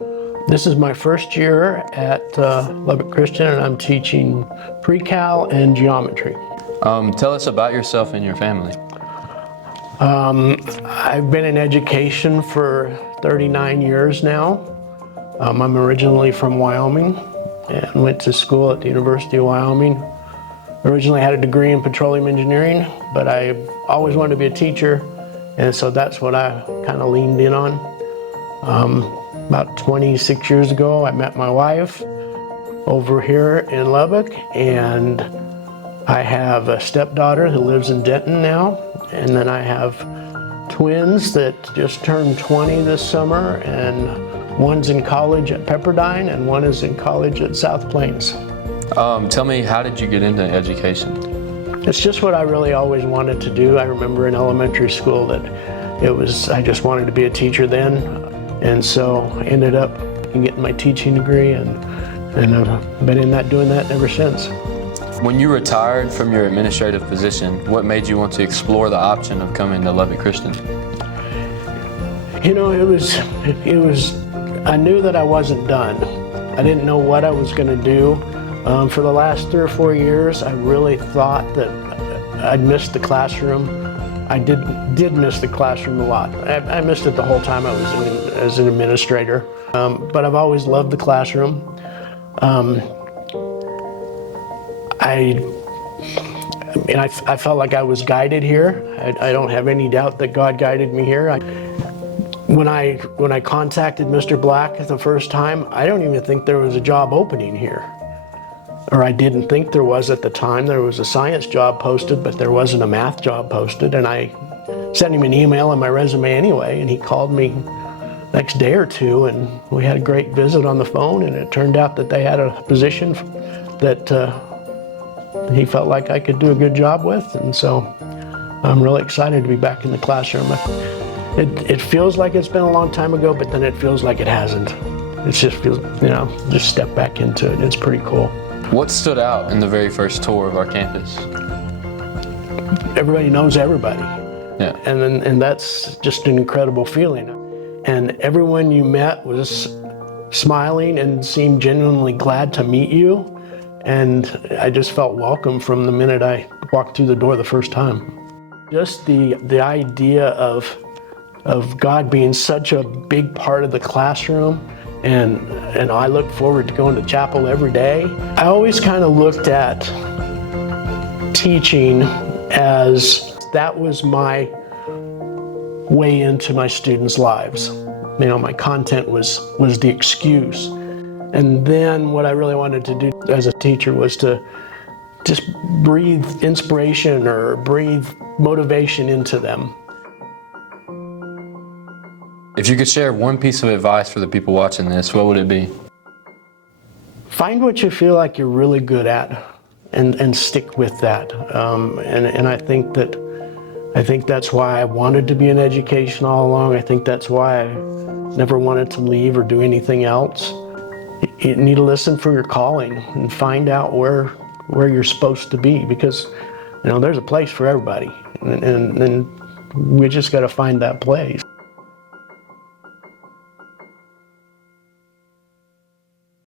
This is my first year at Lubbock Christian, and I'm teaching pre-cal and geometry. Tell us about yourself and your family. I've been in education for 39 years now. I'm originally from Wyoming and went to school at the University of Wyoming. Originally had a degree in petroleum engineering, but I always wanted to be a teacher, and so that's what I kind of leaned in on. About 26 years ago, I met my wife over here in Lubbock, and I have a stepdaughter who lives in Denton now, and then I have twins that just turned 20 this summer, and one's in college at Pepperdine and one is in college at South Plains. Tell me, how did you get into education? It's just what I really always wanted to do. I remember in elementary school that I just wanted to be a teacher then, and so I ended up getting my teaching degree, and I've been doing that ever since. When you retired from your administrative position, what made you want to explore the option of coming to Lubbock Christian? You know, I knew that I wasn't done. I didn't know what I was going to do. For the last 3 or 4 years, I really thought that I'd missed the classroom. I did miss the classroom a lot. I missed it the whole time I was as an administrator. But I've always loved the classroom. I felt like I was guided here. I don't have any doubt that God guided me here. When I contacted Mr. Black the first time, I don't even think there was a job opening here. Or I didn't think there was at the time. There was a science job posted, but there wasn't a math job posted. And I sent him an email and my resume anyway, and he called me next day or two, and we had a great visit on the phone, and it turned out that they had a position that he felt like I could do a good job with, and so I'm really excited to be back in the classroom. It feels like it's been a long time ago, but then it feels like it hasn't. It just feels, just step back into it. It's pretty cool. What stood out in the very first tour of our campus? Everybody knows everybody. Yeah. And that's just an incredible feeling. And everyone you met was smiling and seemed genuinely glad to meet you. And I just felt welcome from the minute I walked through the door the first time. Just the idea of God being such a big part of the classroom, and I look forward to going to chapel every day. I always kind of looked at teaching as that was my way into my students' lives. My content was the excuse. And then what I really wanted to do as a teacher was to just breathe inspiration or breathe motivation into them. If you could share one piece of advice for the people watching this, what would it be? Find what you feel like you're really good at and stick with that. And I think that's why I wanted to be in education all along. I think that's why I never wanted to leave or do anything else. You need to listen for your calling and find out where you're supposed to be, because there's a place for everybody, and we just got to find that place.